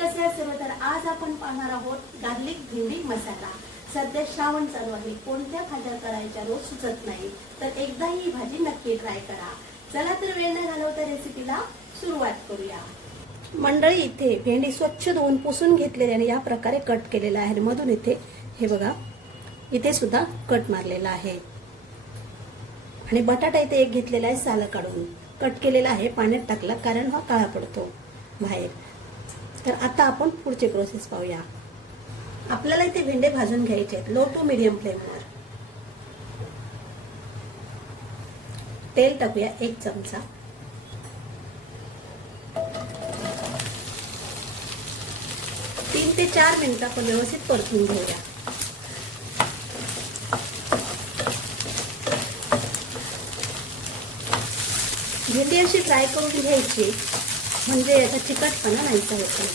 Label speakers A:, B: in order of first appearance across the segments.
A: कसे आहे सर्व? तर आज आपण पाहणार आहोत गार्लिक भेंडी मसाला. सध्या श्रावण चालू आहे. कोणत्या भाज्या करायच्या रोज सुचत नाही. तर एकदा ही भाजी नक्की ट्राय करा. चला तर वेळ न घालवता रेसिपीला सुरुवात करूया. मंडळी इथे भेंडी स्वच्छ धुवून पुसून घेतलेली आणि या प्रकारे कट केलेला आहे. मधून इथे हे बघा इथे सुद्धा कट मारलेला आहे. आणि बटाटा इथे एक घेतलेला आहे सालं काढून. कट केलेला आहे पाण्यात टाकला कारण हा काळा पडतो बाहेर. तर आता आपण पुढची प्रोसेस पाहूया. आपल्याला इथे भेंडे भाजून घ्यायचे आहेत. लो टू मिडियम फ्लेमवर तेल टाकूया एक चमचा. तीन ते चार मिनिटं आपण व्यवस्थित परतून घेऊया. भेंडी अशी फ्राय करून घ्यायची. म्हणजे याचा चिकटपणा नाहीसा होतो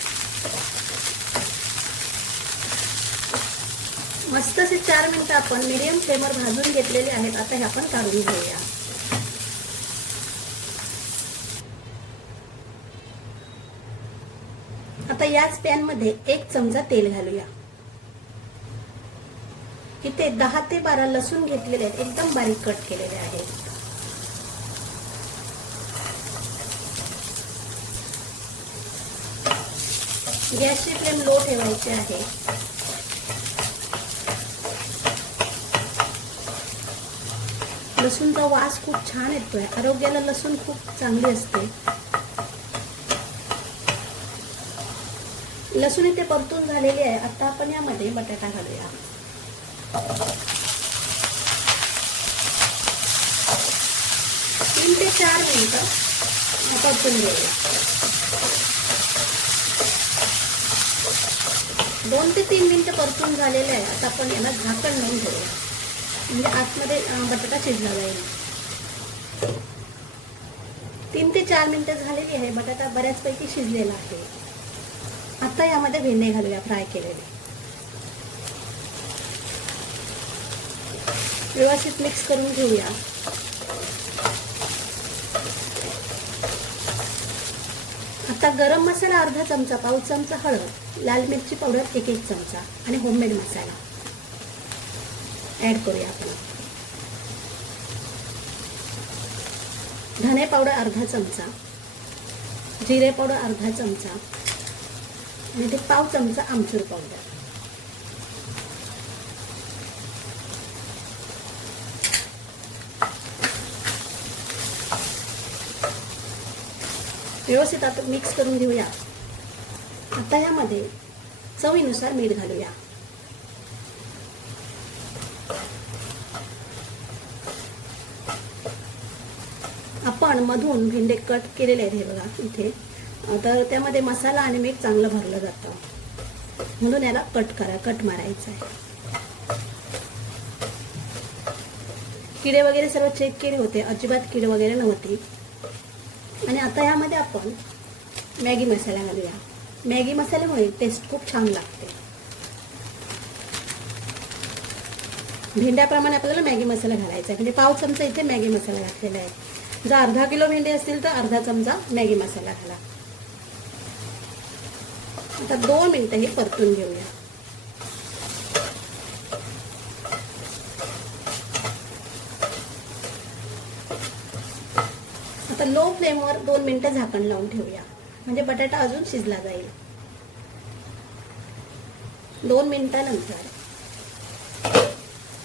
A: मस्त असे चार मिनटं आपण मिडियम फ्लेमवर भाजून घेतलेले आहेत. आता हे आपण काढून घेऊया. आता याच पॅनमध्ये एक चमचा तेल घालूया. इथे दहा ते बारा लसूण घेतलेले आहेत. एकदम बारीक कट केलेले आहेत. गॅसची फ्लेम लो ठेवायची आहे. लसूणचा वास खूप छान येतोय. आरोग्याला लसूण खूप चांगली असते. लसूण इथे परतून झालेली आहे. आता आपण यामध्ये बटाटा घालूया. तीन ते चार मिनिटं परतून घेऊया. दोन ते तीन मिनटं परतून झालेलं आहे. आता आपण याला झाकण लावून घेऊया म्हणजे आतमध्ये बटाटा शिजला जाईल. तीन ते चार मिनिटं झालेली आहे. बटाटा बऱ्याचपैकी शिजलेला आहे. आता यामध्ये भेंडे घालूया फ्राय केलेले. व्यवस्थित मिक्स करून घेऊया. आता गरम मसाला अर्धा चमचा पाऊच चमचा हळद लाल मिरची पावडर एक एक चमचा आणि होममेड मसाला. ॲड करूया आपण. धने पावडर अर्धा चमचा जिरे पावडर अर्धा चमचा आणि ते पाव चमचा आमचूर पावडर. व्यवस्थित आता मिक्स करून घेऊया. आता यामध्ये चवीनुसार मीठ घालूया. आपण मधून भेंडे कट केलेले आहेत हे बघा इथे. तर त्यामध्ये मसाला आणि मीठ चांगलं भरलं जातं. म्हणून याला कट करा कट मारायचं आहे. किडे वगैरे सर्व चेक केले होते. अजिबात किडे वगैरे नव्हती. आणि आता यामध्ये आपण मॅगी मसाला घालूया मॅगी मसाल्यामुळे टेस्ट खूप छान लागते. भेंड्याप्रमाणे आपल्याला मॅगी मसाला घालायचा आहे. म्हणजे पाव चमचा इथे मॅगी मसाला घातलेला आहे. जर अर्धा किलो भेंडे असतील तर अर्धा चमचा मॅगी मसाला घाला. आता दोन मिनिटं हे परतून घेऊया. आता लो फ्लेमवर दोन मिनटं झाकण लावून ठेवूया. म्हणजे बटाटा अजून शिजला जाईल. दोन मिनिटानंतर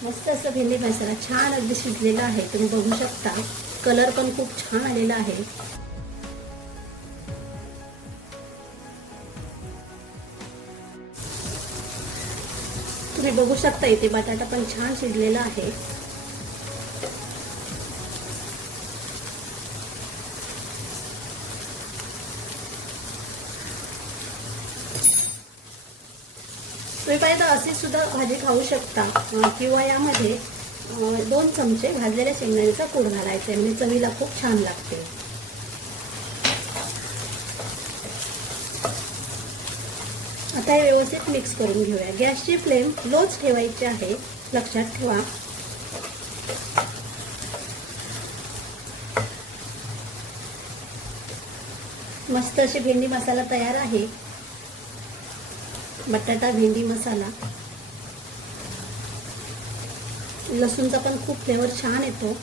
A: मस्त असं भेंडी मसाला छान अगदी शिजलेला आहे. तुम्ही बघू शकता कलर पण खूप छान आलेला आहे. तुम्ही बघू शकता इथे बटाटा पण छान शिजलेला आहे. तुम्ही पाहिजे अशी सुद्धा भाजी खाऊ शकता. किंवा यामध्ये दोन चमचे भाजलेल्या शेंगदाण्याचा कूड घालायचा आहे. म्हणजे चवीला खूप छान लागते. आता हे व्यवस्थित मिक्स करून घेऊया. गॅसची फ्लेम लोच ठेवायची आहे. लक्षात ठेवा. मस्त अशी भेंडी मसाला तयार आहे. बटाटा भेंडी मसाला. लसूणचा पण खूप फ्लेवर छान येतो.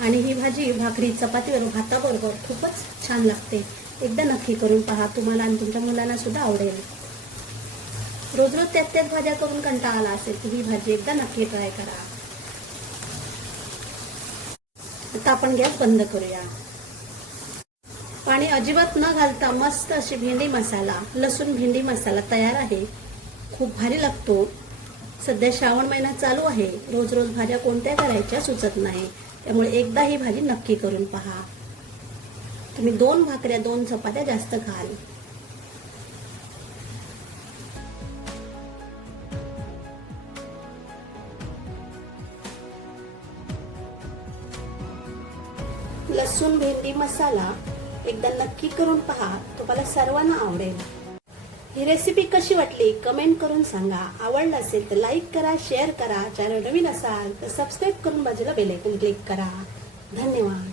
A: आणि ही भाजी भाकरी चपातीवर भाताबरोबर खूपच छान लागते. एकदा नक्की करून पहा तुम्हाला आणि तुमच्या मुलांना सुद्धा आवडेल. रोज रोज त्यात त्याच भाज्या करून कंटाळा आला असेल तर ही भाजी एकदा नक्की ट्राय करा. आता आपण गॅस बंद करूया. पाणी अजिबात न घालता मस्त अशी भेंडी मसाला लसूण भेंडी मसाला तयार आहे. खूप भारी लागतो. सध्या श्रावण महिना चालू आहे. रोज रोज भाज्या कोणत्या करायच्या सुचत नाही. त्यामुळे एकदा ही भाजी नक्की करून पहा. तुम्ही दोन भाकऱ्या दोन चपात्या जास्त खाल. लसूण भेंडी मसाला. एकदा नक्की करून पहा तुम्हाला सर्वांना आवडेल. ही रेसिपी कशी वाटली कमेंट करून सांगा. आवडलं असेल तर लाईक करा शेअर करा. चॅनल नवीन असाल तर सबस्क्राईब करून बाजूला बेल आयकॉन क्लिक करा. धन्यवाद.